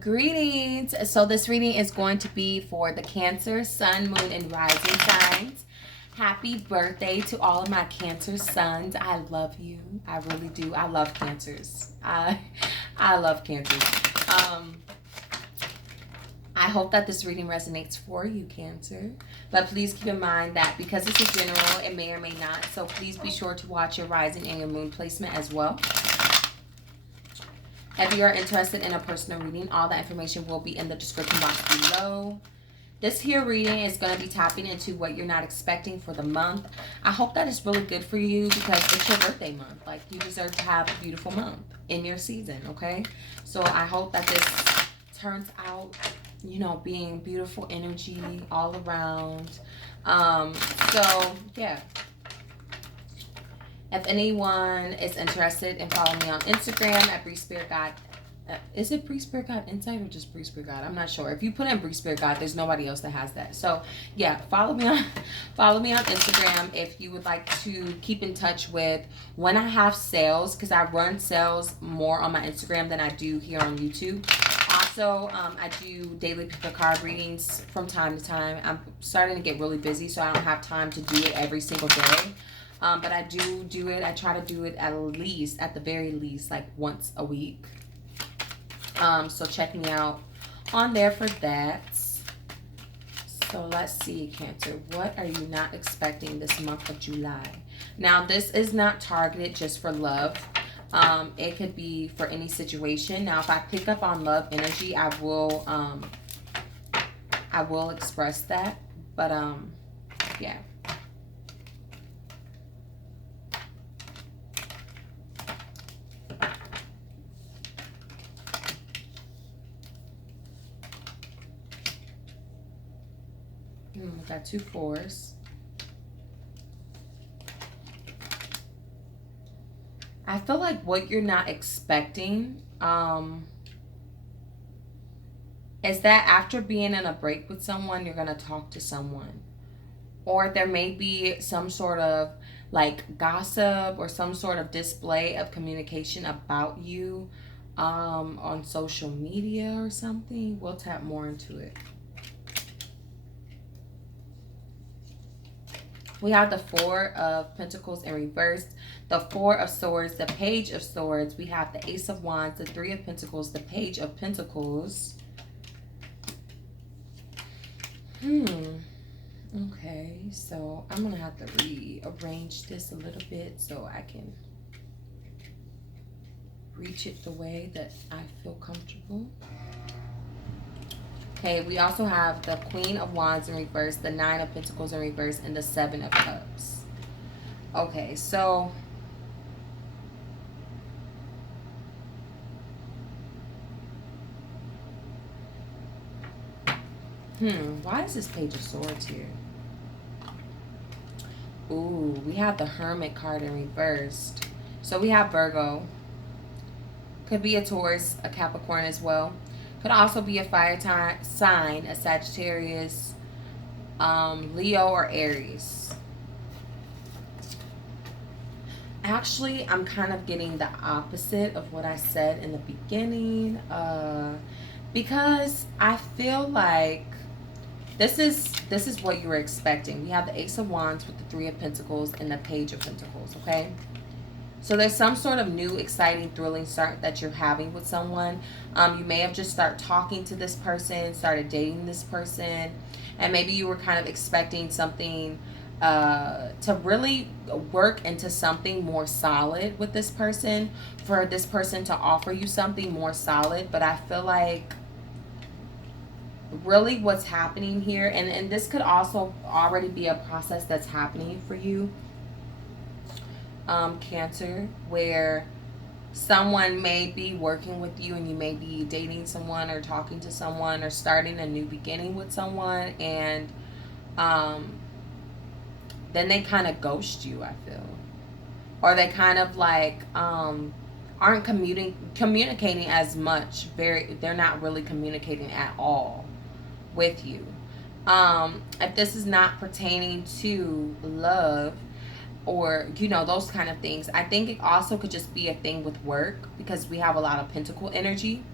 Greetings. So this reading is going to be for the Cancer, Sun, Moon, and Rising signs. Happy birthday to all of my Cancer sons. I love you. I really do. I love Cancers. I love Cancers. I hope that this reading resonates for you, Cancer. But please keep in mind that because it's a general, it may or may not. So please be sure to watch your rising and your moon placement as well. If you are interested in a personal reading, all the information will be in the description box below. This here reading is going to be tapping into what you're not expecting for the month. I hope that it's really good for you because it's your birthday month. Like, you deserve to have a beautiful month in your season, okay? So I hope that this turns out, you know, being beautiful energy all around. So, yeah. If anyone is interested in following me on Instagram at Bree Spirit God, is it Bree Spirit God Insight or just Bree Spirit God? I'm not sure. If you put in Bree Spirit God, there's nobody else that has that. So yeah, follow me on Instagram if you would like to keep in touch with when I have sales, because I run sales more on my Instagram than I do here on YouTube. Also, I do daily pick a card readings from time to time. I'm starting to get really busy, so I don't have time to do it every single day. But I do it. I try to do it at the very least, like once a week. So check me out on there for that. So let's see, Cancer. What are you not expecting this month of July? Now, this is not targeted just for love. It could be for any situation. Now, if I pick up on love energy, I will express that. But yeah. We got 2 4s. I feel like what you're not expecting is that after being in a break with someone, you're going to talk to someone. Or there may be some sort of like gossip or some sort of display of communication about you on social media or something. We'll tap more into it. We have the 4 of Pentacles in reverse, the 4 of Swords, the Page of Swords. We have the Ace of Wands, the 3 of Pentacles, the Page of Pentacles. Okay, so I'm going to have to rearrange this a little bit so I can reach it the way that I feel comfortable. Okay, we also have the Queen of Wands in reverse, the 9 of Pentacles in reverse, and the 7 of Cups. Okay, so why is this Page of Swords here? Ooh, we have the Hermit card in reversed. So we have Virgo. Could be a Taurus, a Capricorn as well. Could also be a fire sign, a Sagittarius, Leo, or Aries. Actually, I'm kind of getting the opposite of what I said in the beginning. Because I feel like this is what you were expecting. We have the Ace of Wands with the 3 of Pentacles and the Page of Pentacles, okay? So there's some sort of new, exciting, thrilling start that you're having with someone. You may have just started talking to this person, started dating this person, and maybe you were kind of expecting something to really work into something more solid with this person, for this person to offer you something more solid. But I feel like really what's happening here, and this could also already be a process that's happening for you, Cancer, where someone may be working with you and you may be dating someone or talking to someone or starting a new beginning with someone, and then they kind of ghost you, I feel, or they kind of like aren't communicating as much. They're not really communicating at all with you. If this is not pertaining to love or, you know, those kind of things, I think it also could just be a thing with work, because we have a lot of pentacle energy.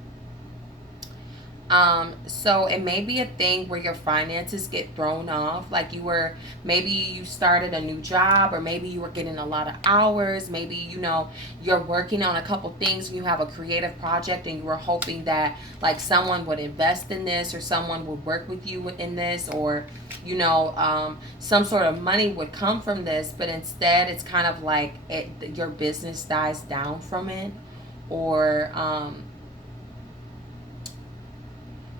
So it may be a thing where your finances get thrown off. Like maybe you started a new job, or maybe you were getting a lot of hours. Maybe, you're working on a couple things and you have a creative project and you were hoping that like someone would invest in this, or someone would work with you in this, or, some sort of money would come from this, but instead it's kind of like your business dies down from it, or,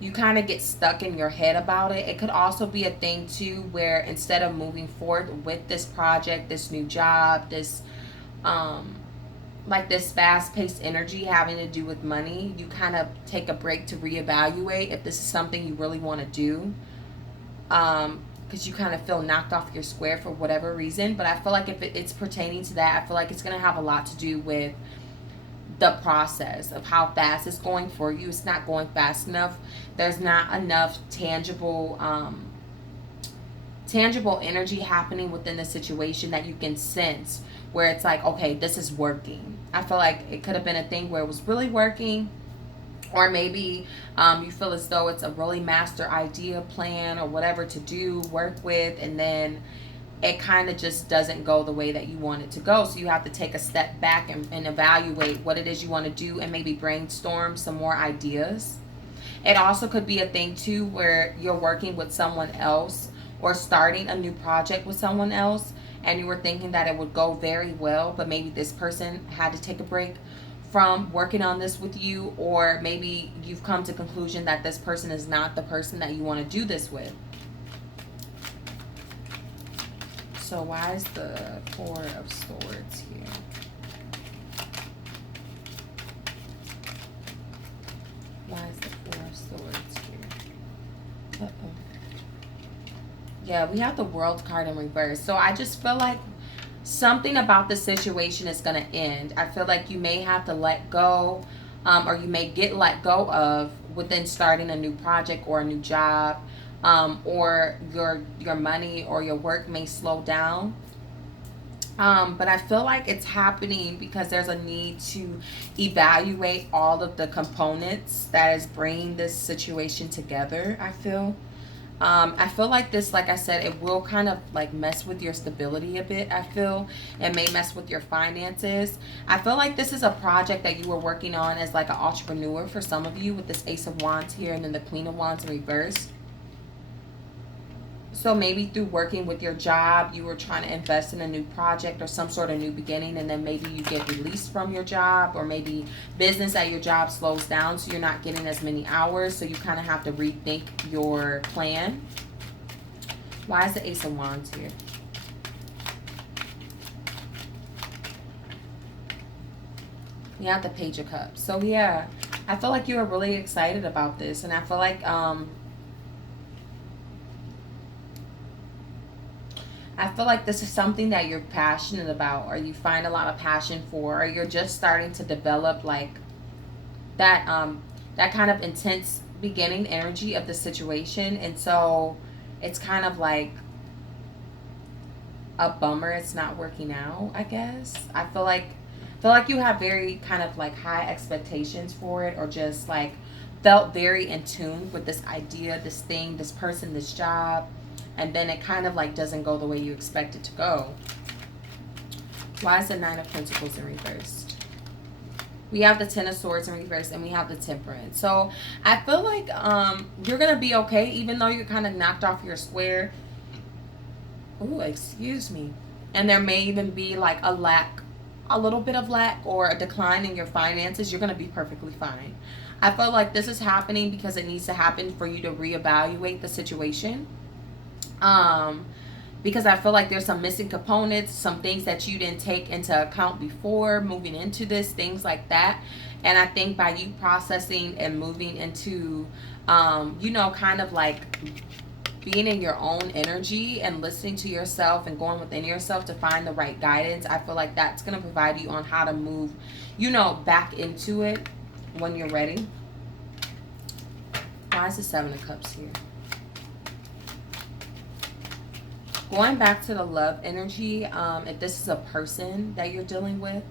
you kind of get stuck in your head about it. It could also be a thing too where instead of moving forward with this project, this new job, this like this fast-paced energy having to do with money, you kind of take a break to reevaluate if this is something you really want to do. Because you kind of feel knocked off your square for whatever reason. But I feel like if it's pertaining to that, I feel like it's going to have a lot to do with the process of how fast it's going for you. It's not going fast enough. There's not enough tangible energy happening within the situation that you can sense where it's like, okay, this is working. I feel like it could have been a thing where it was really working, or maybe you feel as though it's a really master idea, plan, or whatever to do, work with, and then it kind of just doesn't go the way that you want it to go. So you have to take a step back and evaluate what it is you want to do, and maybe brainstorm some more ideas. It also could be a thing too where you're working with someone else or starting a new project with someone else, and you were thinking that it would go very well, but maybe this person had to take a break from working on this with you, or maybe you've come to conclusion that this person is not the person that you want to do this with. So why is the Four of Swords here? Why is the Four of Swords here? Uh-oh. Yeah, we have the World card in reverse. So I just feel like something about the situation is going to end. I feel like you may have to let go, or you may get let go of within starting a new project or a new job. Or your money or your work may slow down. But I feel like it's happening because there's a need to evaluate all of the components that is bringing this situation together. I feel like this, like I said, it will kind of like mess with your stability a bit. I feel it may mess with your finances. I feel like this is a project that you were working on as like an entrepreneur for some of you, with this Ace of Wands here and then the Queen of Wands in reverse. So maybe through working with your job, you were trying to invest in a new project or some sort of new beginning, and then maybe you get released from your job, or maybe business at your job slows down, so you're not getting as many hours, so you kind of have to rethink your plan. Why is the Ace of Wands here? You have the Page of Cups. So yeah, I feel like you are really excited about this, and I feel like this is something that you're passionate about, or you find a lot of passion for, or you're just starting to develop like that that kind of intense beginning energy of the situation. And so it's kind of like a bummer it's not working out, I guess. I feel like you have very kind of like high expectations for it, or just like felt very in tune with this idea, this thing, this person, this job, and then it kind of like doesn't go the way you expect it to go. Why is the Nine of Pentacles in reverse? We have the Ten of Swords in reverse, and we have the Temperance. So I feel like you're going to be okay, even though you're kind of knocked off your square. Ooh, excuse me. And there may even be like a little bit of lack or a decline in your finances. You're going to be perfectly fine. I feel like this is happening because it needs to happen for you to reevaluate the situation. Because I feel like there's some missing components, some things that you didn't take into account before moving into this, things like that. And I think by you processing and moving into, kind of like being in your own energy and listening to yourself and going within yourself to find the right guidance, I feel like that's going to provide you on how to move, back into it when you're ready. Why is the Seven of Cups here? Going back to the love energy, if this is a person that you're dealing with,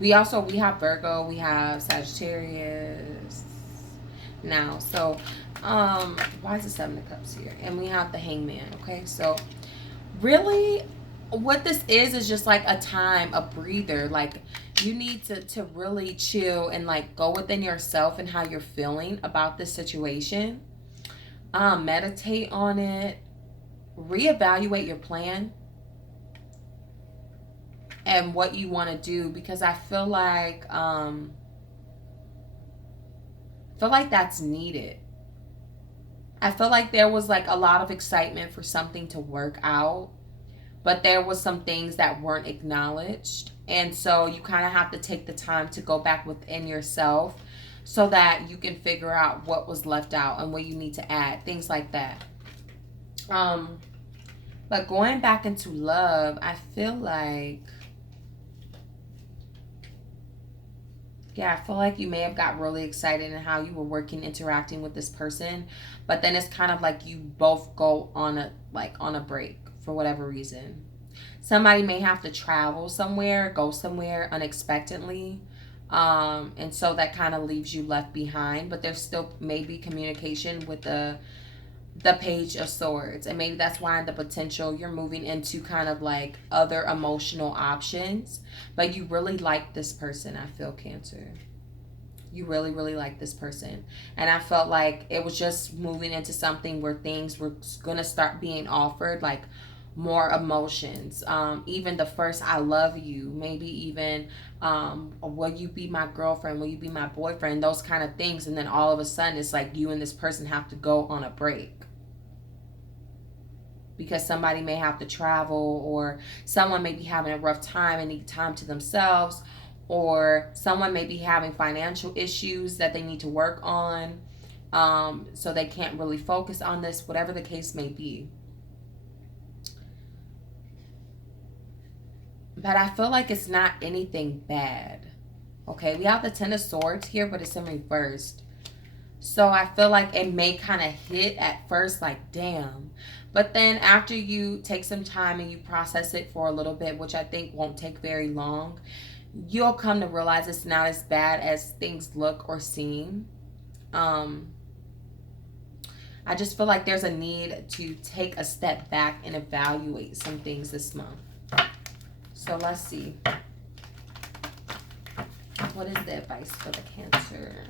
we have Virgo, we have Sagittarius, now. So why is the Seven of Cups here? And we have the Hangman. Okay, so really what this is just like a time, a breather. Like you need to really chill and like go within yourself and how you're feeling about this situation. Meditate on it, reevaluate your plan and what you want to do, because I feel like that's needed. I feel like there was like a lot of excitement for something to work out, but there was some things that weren't acknowledged. And so you kind of have to take the time to go back within yourself so that you can figure out what was left out and what you need to add, things like that. But going back into love, I feel like, yeah, I feel like you may have got really excited in how you were working, interacting with this person, but then it's kind of like you both go on a break for whatever reason. Somebody may have to travel somewhere, go somewhere unexpectedly, and so that kind of leaves you left behind. But there's still maybe communication with the Page of Swords, and maybe that's why the potential you're moving into kind of like other emotional options. But you really like this person, I feel, Cancer. You really, really like this person. And I felt like it was just moving into something where things were going to start being offered, like more emotions. Even the first I love you, maybe even will you be my girlfriend? Will you be my boyfriend? Those kind of things. And then all of a sudden it's like you and this person have to go on a break. Because somebody may have to travel, or someone may be having a rough time and need time to themselves, or someone may be having financial issues that they need to work on, so they can't really focus on this, whatever the case may be. But I feel like it's not anything bad. Okay, we have the Ten of Swords here, but it's in reversed. So I feel like it may kind of hit at first like, damn. But then after you take some time and you process it for a little bit, which I think won't take very long, you'll come to realize it's not as bad as things look or seem. I just feel like there's a need to take a step back and evaluate some things this month. So let's see. What is the advice for the Cancer?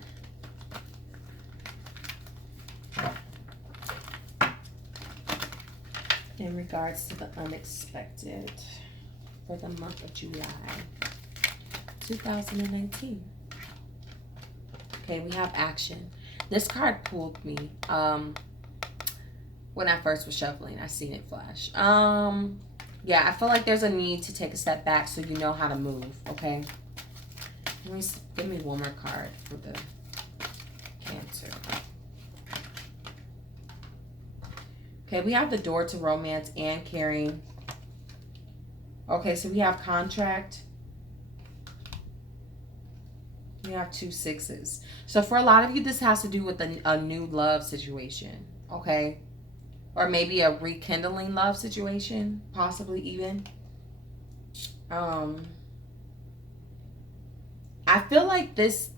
In regards to the unexpected for the month of July 2019. Okay, we have action. This card pulled me when I first was shuffling. I seen it flash. Yeah, I feel like there's a need to take a step back so you know how to move, okay? Give me one more card for the Cancer. Okay, we have the Door to Romance and Caring. Okay, so we have contract. We have 2 6s. So for a lot of you, this has to do with a new love situation, okay? Or maybe a rekindling love situation, possibly even. I feel like this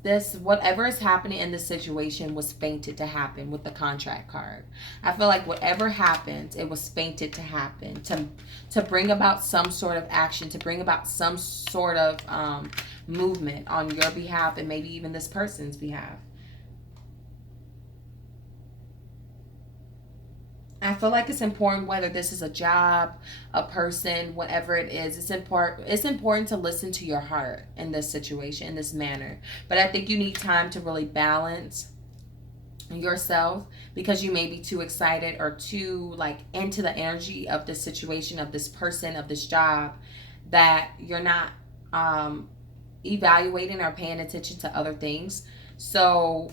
whatever is happening in this situation was fated to happen with the contract card. I feel like whatever happened, it was fated to happen to bring about some sort of action, to bring about some sort of movement on your behalf and maybe even this person's behalf. I feel like it's important, whether this is a job, a person, whatever it is, it's important to listen to your heart in this situation, in this manner. But I think you need time to really balance yourself, because you may be too excited or too like into the energy of this situation, of this person, of this job, that you're not evaluating or paying attention to other things. So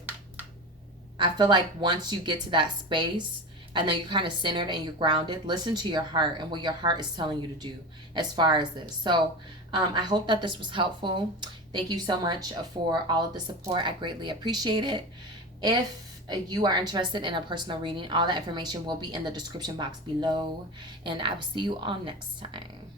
I feel like once you get to that space, and then you're kind of centered and you're grounded, listen to your heart and what your heart is telling you to do as far as this. So I hope that this was helpful. Thank you so much for all of the support. I greatly appreciate it. If you are interested in a personal reading, all that information will be in the description box below. And I will see you all next time.